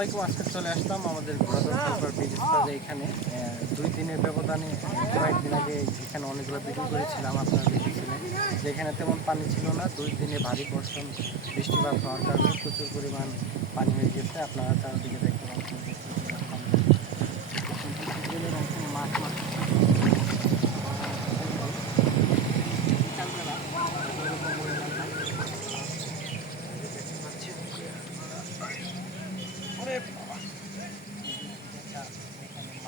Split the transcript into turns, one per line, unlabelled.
আজকে চলে আসলাম আমাদের ঘোড়াদৌড় ব্রিজ স্টাডে এখানে। দুই দিনের ব্যবধানে কয়েকদিন আগে এখানে অনেকগুলো ভিডিও করেছিলাম আপনারা দেখেছিলেন। যেখানে তেমন পানি ছিল না, দুই দিনে ভারী বর্ষণ, বৃষ্টিপাত হওয়ার কারণে প্রচুর পরিমাণ পানি হয়ে গেছে। আপনারা চারদিকে দেখতে পাচ্ছেন বিকেলের অংশে মাছ মাছ বিকালবেলা ওইরকম পরিমাণ নাই। দেখতে পাচ্ছেন। ওরে বাবা। এটা এখানে মাছ মাছ